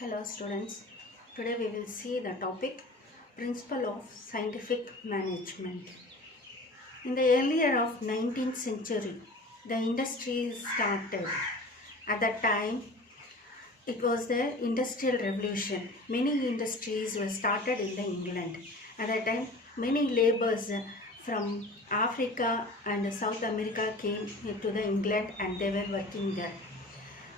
Hello students, today we will see the topic Principle of Scientific Management. In the earlier of 19th century, the industry started. At that time, it was the Industrial Revolution. Many industries were started in the England. At that time, many laborers from Africa and South America came to the England and they were working there.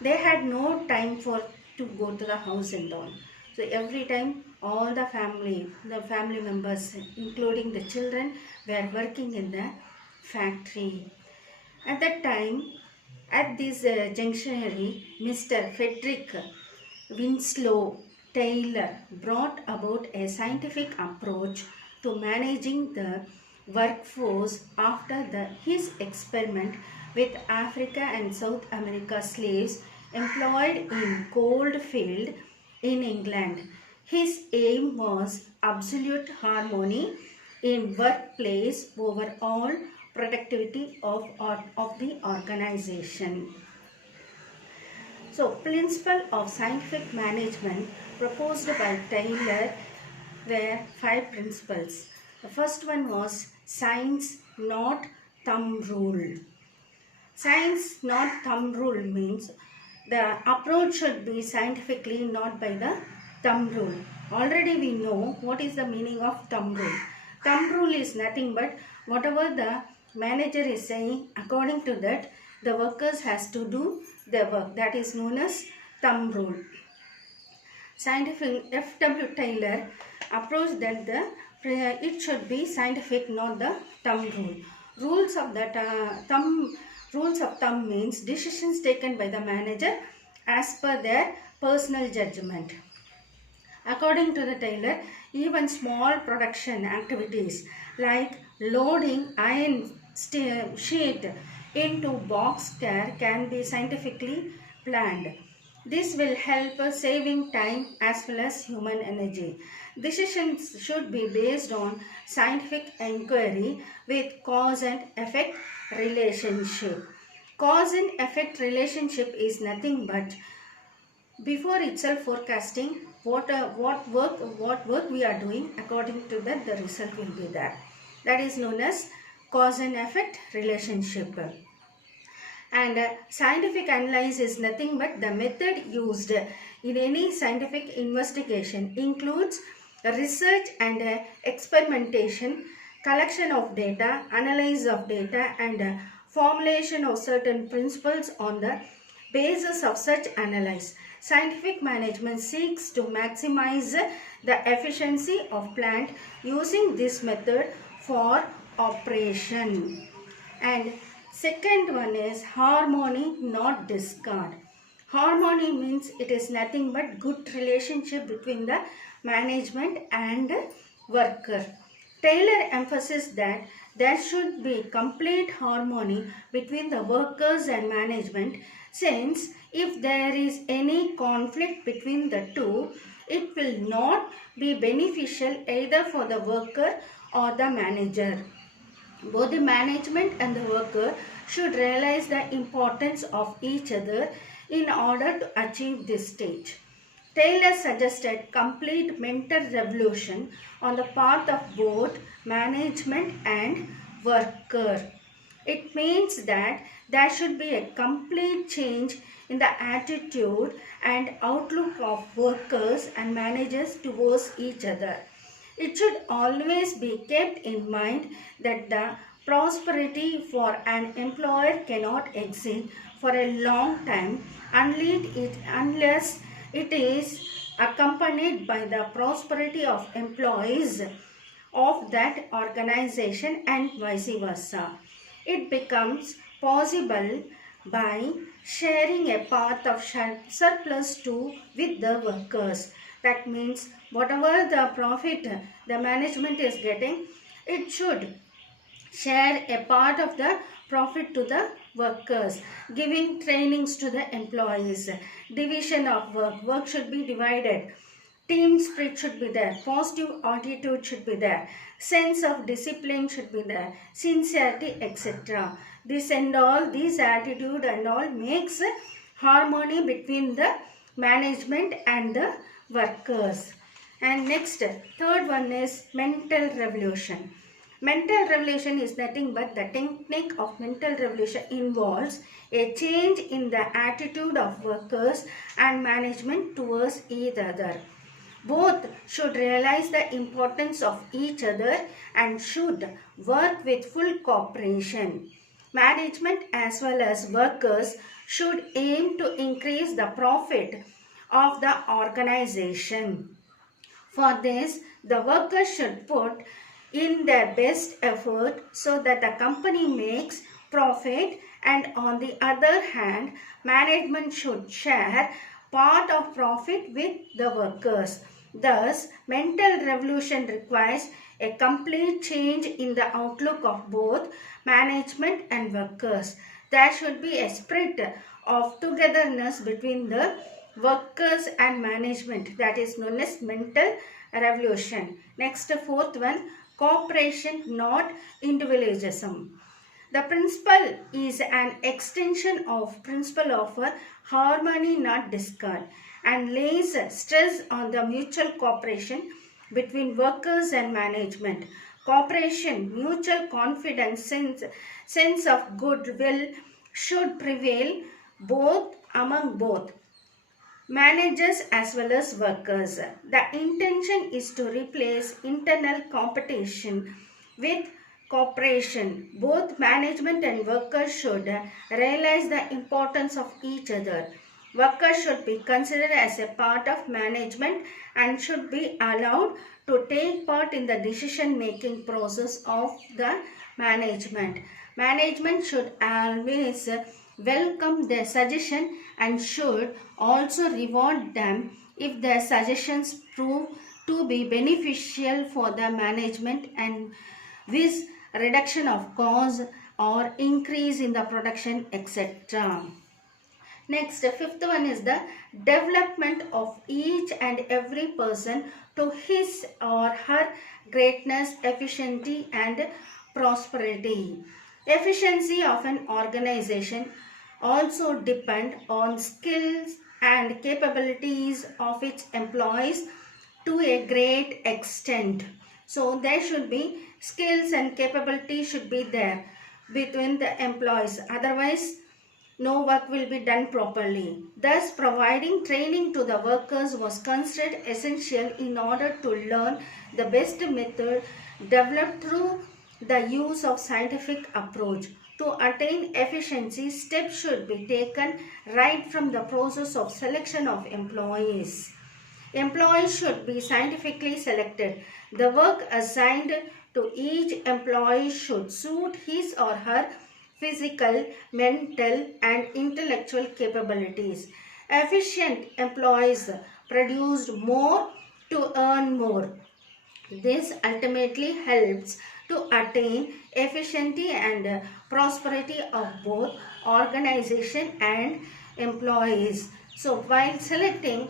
They had no time for to go to the house and all. So every time all the family members, including the children, were working in the factory. At that time, at this junctionary, Mr. Frederick Winslow Taylor brought about a scientific approach to managing the workforce after his experiment with Africa and South America slaves employed in Coldfield in England. His aim was absolute harmony in workplace overall productivity of the organization. So, principle of scientific management proposed by Taylor were 5 principles. The first one was science, not thumb rule. Science, not thumb rule means the approach should be scientifically, not by the thumb rule. Already we know what is the meaning of thumb rule. Thumb rule is nothing but whatever the manager is saying, according to that, the workers has to do their work. That is known as thumb rule. Scientific F.W. Taylor approached that it should be scientific, not the thumb rule. Rules of thumb means decisions taken by the manager as per their personal judgment. According to the Taylor, even small production activities like loading iron sheet into boxcar can be scientifically planned. This will help saving time as well as human energy. Decisions should be based on scientific inquiry with cause and effect relationship. Cause and effect relationship is nothing but before itself forecasting what work we are doing. According to that, the result will be there. That is known as cause and effect relationship. And scientific analysis is nothing but the method used in any scientific investigation includes research and experimentation, collection of data, analysis of data, and formulation of certain principles on the basis of such analysis. Scientific management seeks to maximize the efficiency of plant using this method for operation. And second one is harmony, not discard. Harmony means it is nothing but good relationship between the management and worker. Taylor emphasized that there should be complete harmony between the workers and management, since if there is any conflict between the two, it will not be beneficial either for the worker or the manager. Both the management and the worker should realize the importance of each other in order to achieve this stage. Taylor suggested complete mental revolution on the part of both management and worker. It means that there should be a complete change in the attitude and outlook of workers and managers towards each other. It should always be kept in mind that the prosperity for an employer cannot exist for a long time unless it is accompanied by the prosperity of employees of that organization and vice versa. It becomes possible by sharing a part of surplus too with the workers. That means whatever the profit the management is getting, it should share a part of the profit to the workers, giving trainings to the employees, division of work should be divided, team spirit should be there, positive attitude should be there, sense of discipline should be there, sincerity, etc. This and all, this attitude and all makes harmony between the management and the workers. And next, third one is mental revolution. Mental revolution is nothing but the technique of mental revolution involves a change in the attitude of workers and management towards each other. Both should realize the importance of each other and should work with full cooperation. Management as well as workers should aim to increase the profit of the organization. For this, the workers should put in their best effort so that the company makes profit, and on the other hand, management should share part of profit with the workers. Thus, mental revolution requires a complete change in the outlook of both management and workers. There should be a spirit of togetherness between the workers and management, that is known as mental revolution. Next, fourth one, cooperation, not individualism. The principle is an extension of principle of harmony, not discord, and lays stress on the mutual cooperation between workers and management. Cooperation, mutual confidence, sense of goodwill should prevail both among both managers as well as workers. The intention is to replace internal competition with cooperation. Both management and workers should realize the importance of each other. Workers should be considered as a part of management and should be allowed to take part in the decision-making process of the management. Management should always welcome their suggestion and should also reward them if their suggestions prove to be beneficial for the management and with reduction of cost or increase in the production, etc. Next, fifth one is the development of each and every person to his or her greatness, efficiency and prosperity. Efficiency of an organization also depend on skills and capabilities of its employees to a great extent. So there should be skills and capability should be there between the employees. Otherwise, no work will be done properly. Thus, providing training to the workers was considered essential in order to learn the best method developed through the use of scientific approach. To attain efficiency, steps should be taken right from the process of selection of employees. Employees should be scientifically selected. The work assigned to each employee should suit his or her physical, mental and intellectual capabilities. Efficient employees produced more to earn more. This ultimately helps to attain efficiency and prosperity of both organization and employees. So while selecting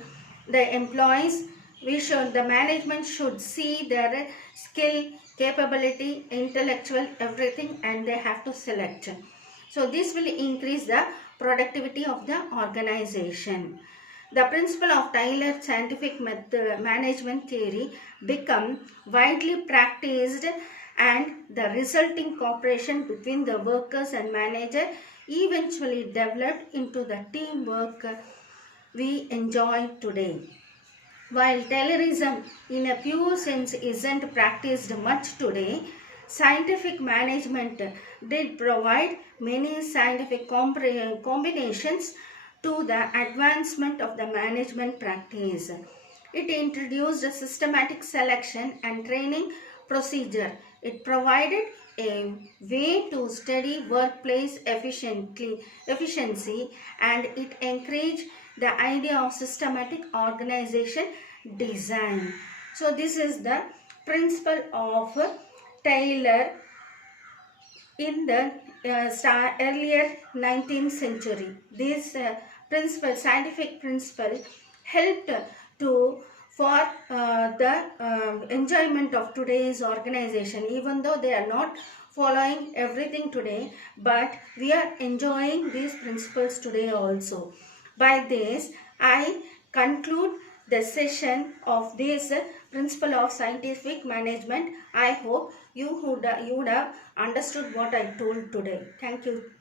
the employees, the management should see their skill, capability, intellectual, everything, and they have to select. So this will increase the productivity of the organization. The principle of Taylor's scientific method management theory become widely practiced, and the resulting cooperation between the workers and manager eventually developed into the teamwork we enjoy today. While Taylorism in a pure sense isn't practiced much today, scientific management did provide many scientific combinations to the advancement of the management practice. It introduced a systematic selection and training procedure. It provided a way to study workplace efficiency, and it encouraged the idea of systematic organization design. So this is the principle of Taylor in the earlier 19th century. This scientific principle helped for the enjoyment of today's organization, even though they are not following everything today, but we are enjoying these principles today also. By this, I conclude the session of this principle of scientific management. I hope you would have understood what I told today. Thank you.